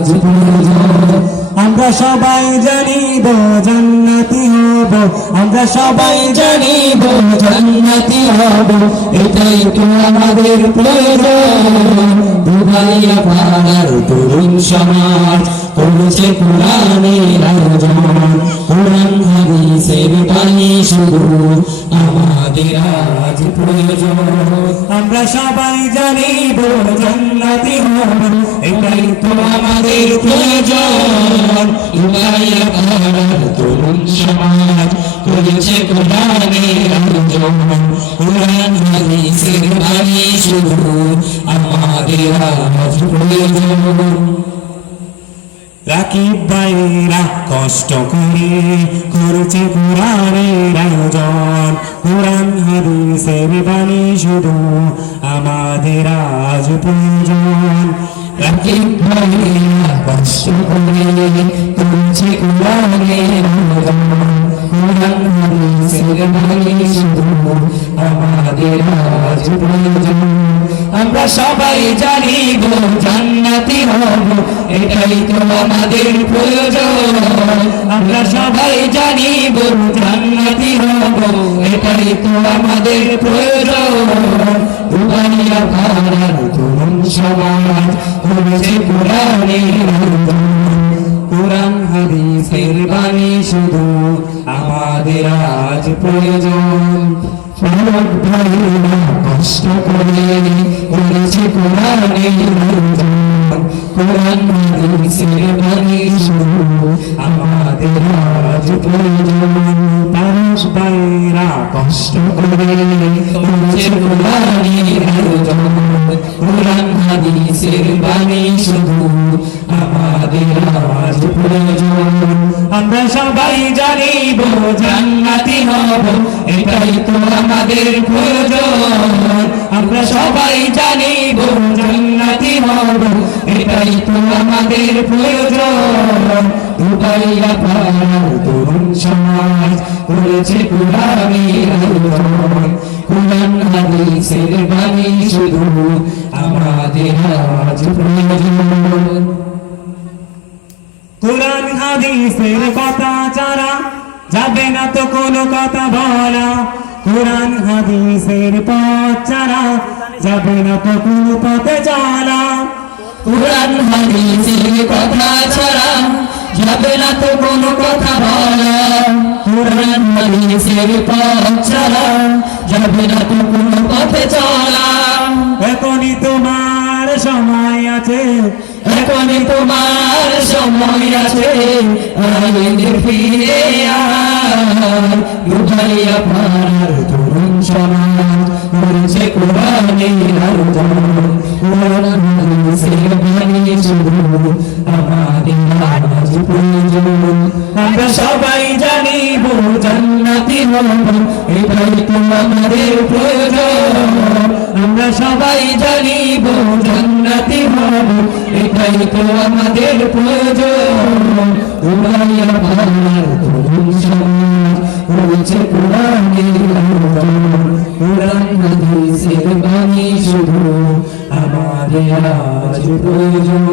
আজ প্রয়োজন। আমরা সবাই জানিব জান্নাতি হব, আমরা সবাই জানিব জান্নাতি হব, এটাই তো আমাদের প্রয়োজন। দুবাইয়া পাড়ার তরুণ সমাজ করেছে কোরআনের আয়োজন, কোরআন হাদিসের বাণী শুধু আমাদের আজ প্রয়োজন। আমরা সবাই জানিব জান্নাতি হব, এটাই তো আমাদের প্রয়োজন। দুবাইয়া পাড়ার তরুণ সমাজ করেছে কোরআনের আয়োজন, কোরআন হাদিসের বাণী শুধু আমাদের আজ প্রয়োজন। রাকিব ভাইরা কষ্ট করে করেছে কোরআনের আয়োজন, কোরআন হাদিসের বাণী শুধু আমাদের আজ প্রয়োজন। রাকিব ভাইরা কষ্ট করে করেছে কোরআনের আয়োজন, কোরআন হাদিসের বাণী শুধু আমাদের আজ প্রয়োজন। আমরা সবাই জানিব জান্নাতি হব, এটাই তো আমাদের প্রয়োজন। আমরা সবাই জানিব জান্নাতি হব, এটাই তো আমাদের প্রয়োজন। দুবাইয়া পাড়ার তরুণ সমাজ করেছে কোরআনের আয়োজন, কোরআন হাদিসের বাণী শুধু আমাদের আজ প্রয়োজন। ফারুক ভাইরা কষ্ট করে করেছে কোরআনের আয়োজন, কোরআন হাদিসের বাণী শুধু আমাদের আজ প্রয়োজন। ফারুক ভাইরা কষ্ট করে করেছে কোরআনের আয়োজন, কোরআন হাদিসের বাণী শুধু আমাদের আজ প্রয়োজন। আমরা সবাই জানিব জান্নাতি হব, এটাই তো আমাদের প্রয়োজন। আমরা সবাই জানিব জান্নাতি হব, এটাই তো আমাদের প্রয়োজন। দুবাইয়া পাড়ার তরুণ সমাজ করেছে কোরআনের আয়োজন, কোরআন হাদিসের বাণী শুধু আমাদের আজ প্রয়োজন। কোরআন হাদিসের কথা ছাড়া যাবে না তো কোনো কথা বলা, কোরআন হাদিসের পথ ছাড়া যাবে না তো কোনো পথে চলা। কোরআন হাদিসের কথা ছাড়া যাবে না তো কোনো কথা বলা, কোরআন হাদিসের পথ ছাড়া যাবে না তো কোনো পথে চলা। এখনই তোমার সময় আছে, এখনই তোমার সময় আছে, আইনের ফিরে আয়। দুবাইয়া পাড়ার তরুণ সমাজ করেছে কোরআনের আয়োজন, কোরআন হাদিসের বাণী শুধু আমাদের আজ প্রয়োজন। আমরা সবাই জানিব জান্নাতি হব, এটাই তো আমাদের প্রয়োজন। আমরা সবাই জানিব জান্নাতি হব, এটাই তো আমাদের প্রয়োজন। দুবাইয়া পাড়ার তরুণ সমাজ করেছে কোরআনের আয়োজন, কোরআন হাদিসের বাণী শুধু আমাদের আজ প্রয়োজন।